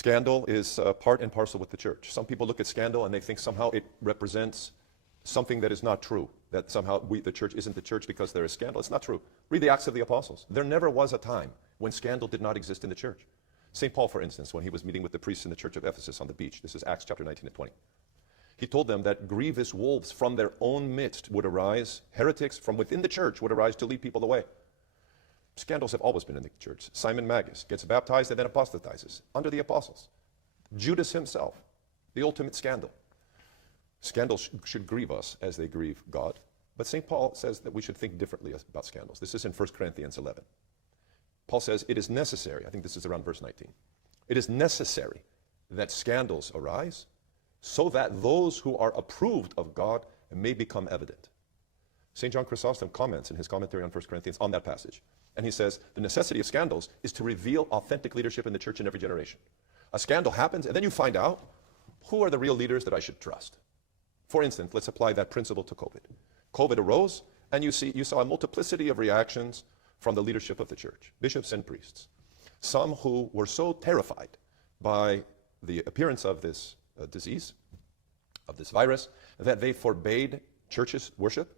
Scandal is part and parcel with the church. Some people look at scandal and they think somehow it represents something that is not true, that somehow the church isn't the church because there is scandal. It's not true. Read the Acts of the Apostles. There never was a time when scandal did not exist in the church. St. Paul, for instance, when he was meeting with the priests in the church of Ephesus on the beach, this is Acts chapter 19 and 20, he told them that grievous wolves from their own midst would arise, heretics from within the church would arise to lead people away. Scandals have always been in the church. Simon Magus gets baptized and then apostatizes under the apostles. Judas himself, the ultimate scandal. Scandals should grieve us as they grieve God. But St. Paul says that we should think differently about scandals. This is in 1 Corinthians 11. Paul says it is necessary, I think this is around verse 19, it is necessary that scandals arise so that those who are approved of God may become evident. St. John Chrysostom comments in his commentary on 1 Corinthians on that passage. And he says, the necessity of scandals is to reveal authentic leadership in the church in every generation. A scandal happens, and then you find out who are the real leaders that I should trust. For instance, let's apply that principle to COVID. COVID arose, and you saw a multiplicity of reactions from the leadership of the church, bishops and priests. Some who were so terrified by the appearance of this disease, of this virus, that they forbade churches worship.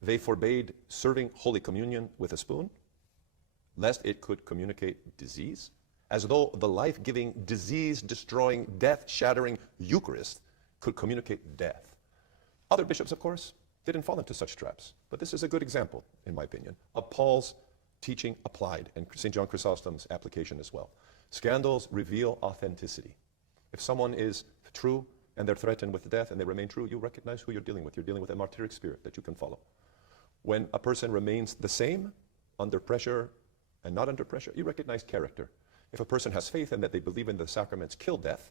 They forbade serving Holy Communion with a spoon, lest it could communicate disease, as though the life-giving, disease-destroying, death-shattering Eucharist could communicate death. Other bishops, of course, didn't fall into such traps. But this is a good example, in my opinion, of Paul's teaching applied, and St. John Chrysostom's application as well. Scandals reveal authenticity. If someone is true and they're threatened with death and they remain true, you recognize who you're dealing with. You're dealing with a martyric spirit that you can follow. When a person remains the same, under pressure and not under pressure, you recognize character. If a person has faith and that they believe in the sacraments kill death,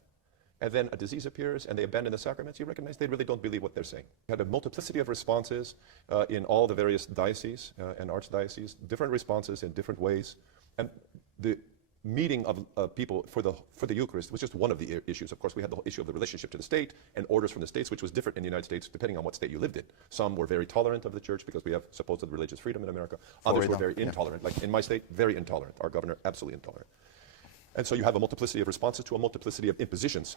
and then a disease appears and they abandon the sacraments, you recognize they really don't believe what they're saying. We had a multiplicity of responses in all the various dioceses and archdioceses, different responses in different ways. And the meeting of people for the Eucharist was just one of the issues. Of course, we had the whole issue of the relationship to the state and orders from the states, which was different in the United States depending on what state you lived in. Some were very tolerant of the church because we have supposed religious freedom in America. Others were very intolerant. Like in my state, very intolerant. Our governor, absolutely intolerant. And so you have a multiplicity of responses to a multiplicity of impositions.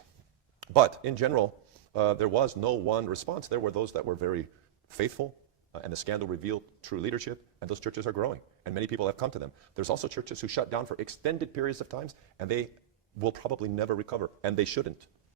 But in general, there was no one response. There were those that were very faithful, and the scandal revealed true leadership, and those churches are growing, and many people have come to them. There's also churches who shut down for extended periods of times, and they will probably never recover, and they shouldn't.